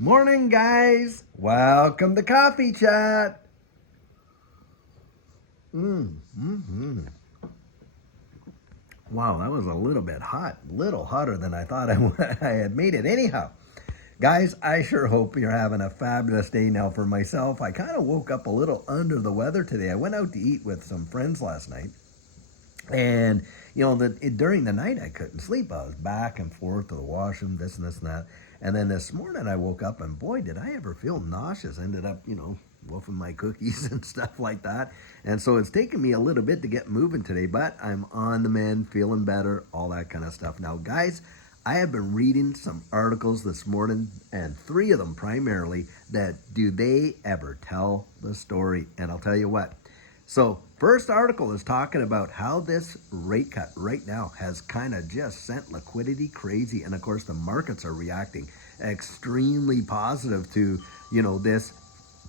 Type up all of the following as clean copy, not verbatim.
Morning, guys. Welcome to Coffee Chat. Wow, that was a little bit hot. Little hotter than I thought I had made it. Anyhow, guys, I sure hope you're having a fabulous day. Now, for myself, I kind of woke up a little under the weather today. I went out to eat with some friends last night. And during the night I couldn't sleep. I was back and forth to the washroom, this and this and that. And then this morning I woke up and boy, did I ever feel nauseous. Ended up, wolfing my cookies and stuff like that. And so it's taken me a little bit to get moving today, but I'm on the mend, feeling better, all that kind of stuff. Now, guys, I have been reading some articles this morning, and three of them primarily, that do they ever tell the story? And I'll tell you what. So, first article is talking about how this rate cut right now has kind of just sent liquidity crazy. And of course, the markets are reacting extremely positive to, this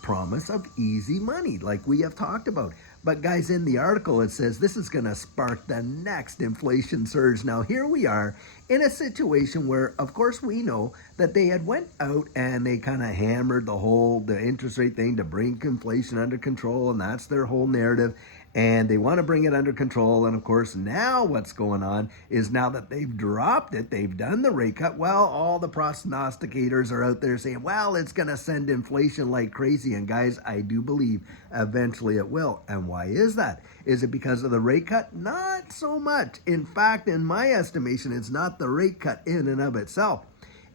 promise of easy money, like we have talked about. But guys, in the article, it says this is going to spark the next inflation surge. Now, here we are in a situation where, of course, we know that they had went out and they kind of hammered the interest rate thing to bring inflation under control, and that's their whole narrative. And they want to bring it under control. And of course, now what's going on is now that they've dropped it, they've done the rate cut. Well, all the prognosticators are out there saying, well, it's going to send inflation like crazy. And guys, I do believe eventually it will. And why is that? Is it because of the rate cut? Not so much. In fact, in my estimation, it's not the rate cut in and of itself.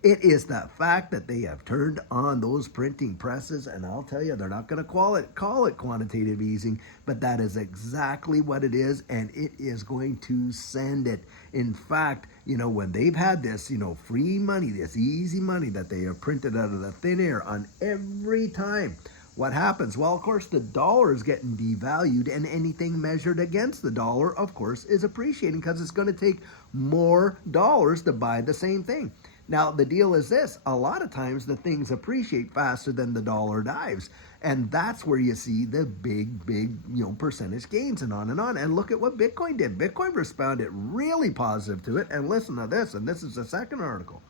It is the fact that they have turned on those printing presses, and I'll tell you, they're not going to call it quantitative easing, but that is exactly what it is, and it is going to send it. In fact, when they've had this, free money, this easy money that they have printed out of the thin air on every time, what happens? Well, of course, the dollar is getting devalued, and anything measured against the dollar, of course, is appreciating because it's going to take more dollars to buy the same thing. Now, the deal is this. A lot of times the things appreciate faster than the dollar dives. And that's where you see the big, percentage gains and on and on. And look at what Bitcoin did. Bitcoin responded really positive to it. And listen to this. And this is the second article.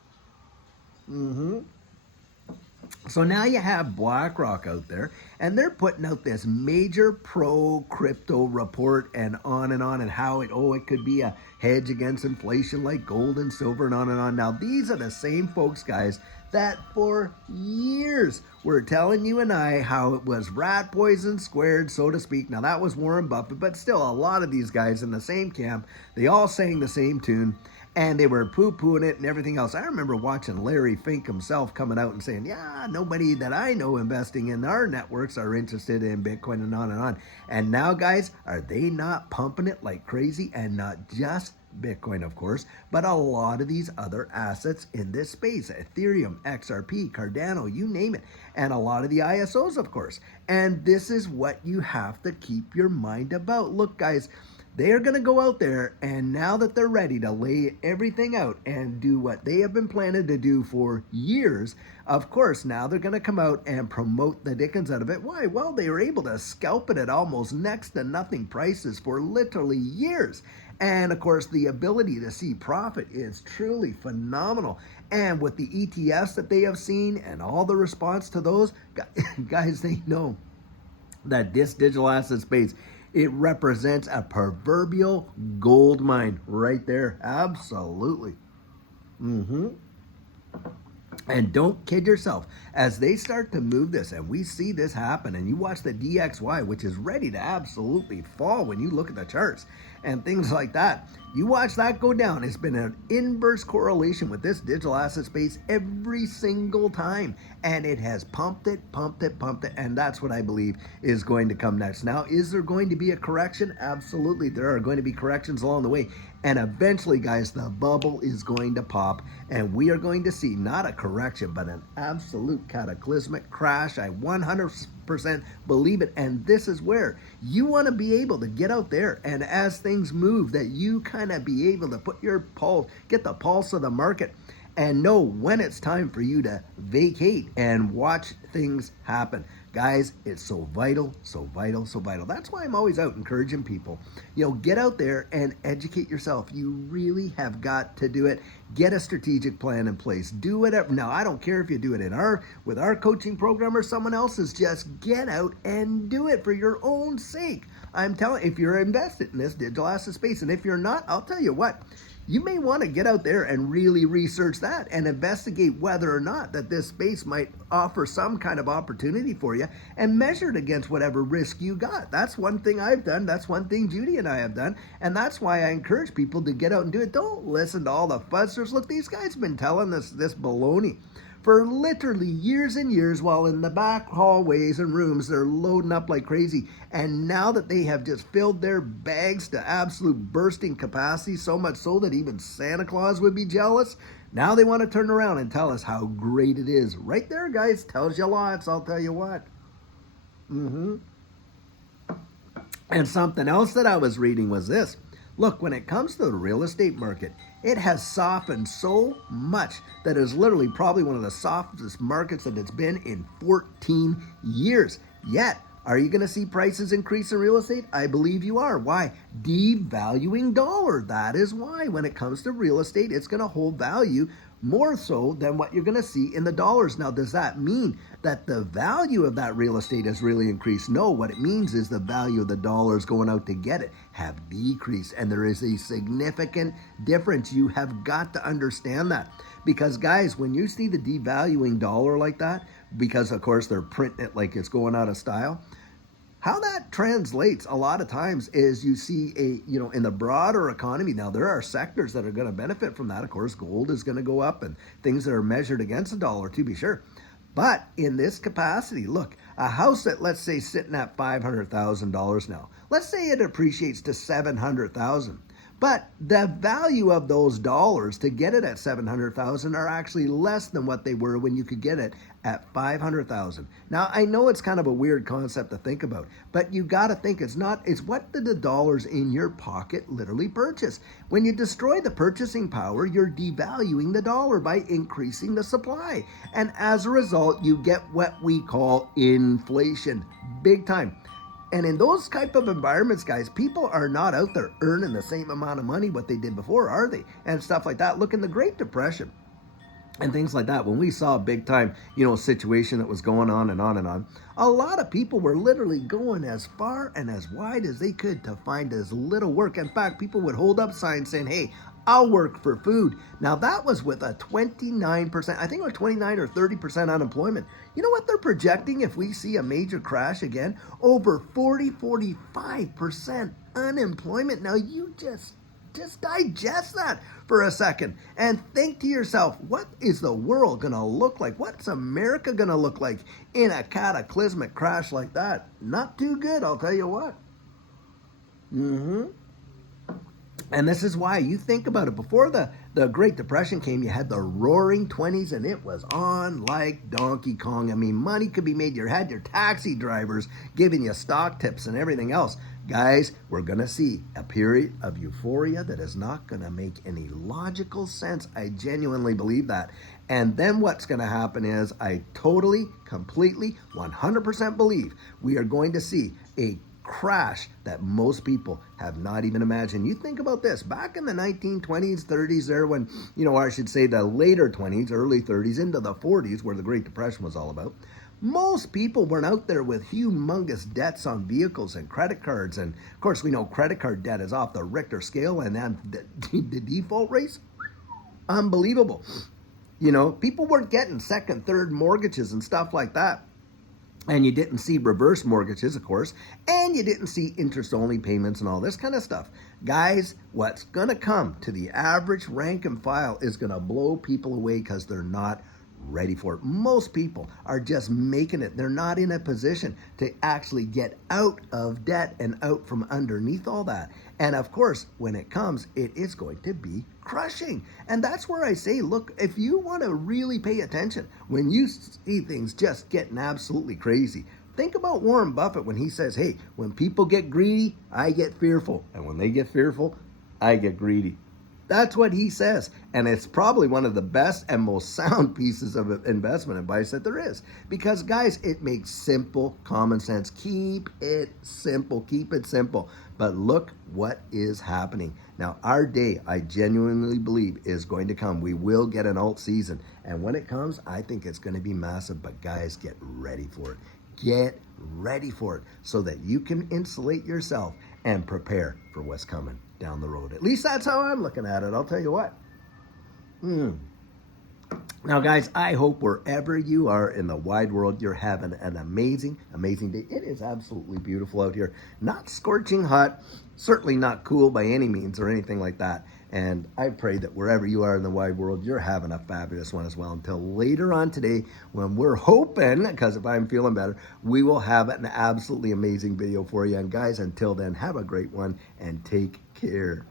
So now you have BlackRock out there, and they're putting out this major pro-crypto report and on, and how it could be a hedge against inflation like gold and silver and on and on. Now, these are the same folks, guys, that for years were telling you and I how it was rat poison squared, so to speak. Now, that was Warren Buffett, but still a lot of these guys in the same camp, they all sang the same tune. And they were poo-pooing it and everything else. I remember watching Larry Fink himself coming out and saying, yeah, nobody that I know investing in our networks are interested in Bitcoin and on and on. And now, guys, are they not pumping it like crazy? And not just Bitcoin, of course, but a lot of these other assets in this space, Ethereum, XRP, Cardano, you name it, and a lot of the ISOs, of course. And this is what you have to keep your mind about. Look, guys, they are going to go out there, and now that they're ready to lay everything out and do what they have been planning to do for years, of course, now they're going to come out and promote the dickens out of it. Why? Well, they were able to scalp it at almost next to nothing prices for literally years. And of course, the ability to see profit is truly phenomenal. And with the ETFs that they have seen and all the response to those, guys, they know that this digital asset space, it represents a proverbial gold mine right there. Absolutely. And don't kid yourself. As they start to move this, and we see this happen, and you watch the DXY, which is ready to absolutely fall when you look at the charts and things like that. You watch that go down. It's been an inverse correlation with this digital asset space every single time. And it has pumped it. And that's what I believe is going to come next. Now, is there going to be a correction? Absolutely. There are going to be corrections along the way. And eventually, guys, the bubble is going to pop. And we are going to see not a correction, but an absolute cataclysmic crash. I 100% believe it. And this is where you want to be able to get out there, and as things move, that you kind of be able to put your pulse, get the pulse of the market, and know when it's time for you to vacate and watch things happen. Guys, it's so vital, so vital, so vital. That's why I'm always out encouraging people. Get out there and educate yourself. You really have got to do it. Get a strategic plan in place. Do whatever. Now, I don't care if you do it with our coaching program or someone else's. Just get out and do it for your own sake. I'm telling you, if you're invested in this digital asset space, and if you're not, I'll tell you what. You may want to get out there and really research that and investigate whether or not that this space might offer some kind of opportunity for you, and measure it against whatever risk you got. That's one thing I've done. That's one thing Judy and I have done. And that's why I encourage people to get out and do it. Don't listen to all the fuzzers. Look, these guys have been telling this baloney for literally years and years, while in the back hallways and rooms they're loading up like crazy. And now that they have just filled their bags to absolute bursting capacity, so much so that even Santa Claus would be jealous, now they want to turn around and tell us how great it is. Right there, guys, tells you lots, I'll tell you what. And something else that I was reading was this. Look, when it comes to the real estate market, it has softened so much that it's literally probably one of the softest markets that it's been in 14 years. Yet, are you going to see prices increase in real estate? I believe you are. Why? Devaluing dollar. That is why when it comes to real estate, it's going to hold value more so than what you're going to see in the dollars. Now, does that mean that the value of that real estate has really increased? No, what it means is the value of the dollars going out to get it have decreased, and there is a significant difference. You have got to understand that, because guys, when you see the devaluing dollar like that, because of course they're printing it like it's going out of style, how that translates a lot of times is you see in the broader economy. Now, there are sectors that are going to benefit from that. Of course, gold is going to go up and things that are measured against the dollar, to be sure. But in this capacity, look, a house that, let's say, sitting at $500,000 now, let's say it appreciates to $700,000. But the value of those dollars to get it at $700,000 are actually less than what they were when you could get it at $500,000. Now, I know it's kind of a weird concept to think about, but you got to think it's what did the dollars in your pocket literally purchase? When you destroy the purchasing power, you're devaluing the dollar by increasing the supply. And as a result, you get what we call inflation, big time. And in those type of environments, guys, people are not out there earning the same amount of money what they did before, are they? And stuff like that. Look, in the Great Depression and things like that, when we saw a big time, situation that was going on and on and on, a lot of people were literally going as far and as wide as they could to find as little work. In fact, people would hold up signs saying, hey, I'll work for food. Now, that was with a 29%, I think it was 29 or 30% unemployment. You know what they're projecting if we see a major crash again? Over 45% unemployment. Now, you just digest that for a second and think to yourself, what is the world going to look like? What's America going to look like in a cataclysmic crash like that? Not too good, I'll tell you what. And this is why, you think about it, before the Great Depression came, you had the roaring 20s, and it was on like Donkey Kong. I mean, money could be made. You had your taxi drivers giving you stock tips and everything else. Guys, we're going to see a period of euphoria that is not going to make any logical sense. I genuinely believe that. And then what's going to happen is, I totally, completely, 100% believe we are going to see a crash that most people have not even imagined. You think about this, back in the 1920s, 30s there, when, I should say the later 20s, early 30s, into the 40s, where the Great Depression was all about, most people weren't out there with humongous debts on vehicles and credit cards. And of course, we know credit card debt is off the Richter scale, and then the default rates, unbelievable. People weren't getting second, third mortgages and stuff like that. And you didn't see reverse mortgages, of course, and you didn't see interest-only payments and all this kind of stuff. Guys, what's going to come to the average rank and file is going to blow people away, because they're not ready for it. Most people are just making it. They're not in a position to actually get out of debt and out from underneath all that. And of course, when it comes, it is going to be crushing. And that's where I say, look, if you want to really pay attention, when you see things just getting absolutely crazy, think about Warren Buffett when he says, hey, when people get greedy, I get fearful. And when they get fearful, I get greedy. That's what he says. And it's probably one of the best and most sound pieces of investment advice that there is. Because, guys, it makes simple common sense. Keep it simple. Keep it simple. But look what is happening. Now, our day, I genuinely believe, is going to come. We will get an alt season. And when it comes, I think it's going to be massive. But, guys, get ready for it. Get ready for it so that you can insulate yourself and prepare for what's coming down the road. At least that's how I'm looking at it. I'll tell you what. Now, guys, I hope wherever you are in the wide world, you're having an amazing, amazing day. It is absolutely beautiful out here. Not scorching hot, certainly not cool by any means or anything like that. And I pray that wherever you are in the wide world, you're having a fabulous one as well. Until later on today, when we're hoping, because if I'm feeling better, we will have an absolutely amazing video for you. And guys, until then, have a great one and take care.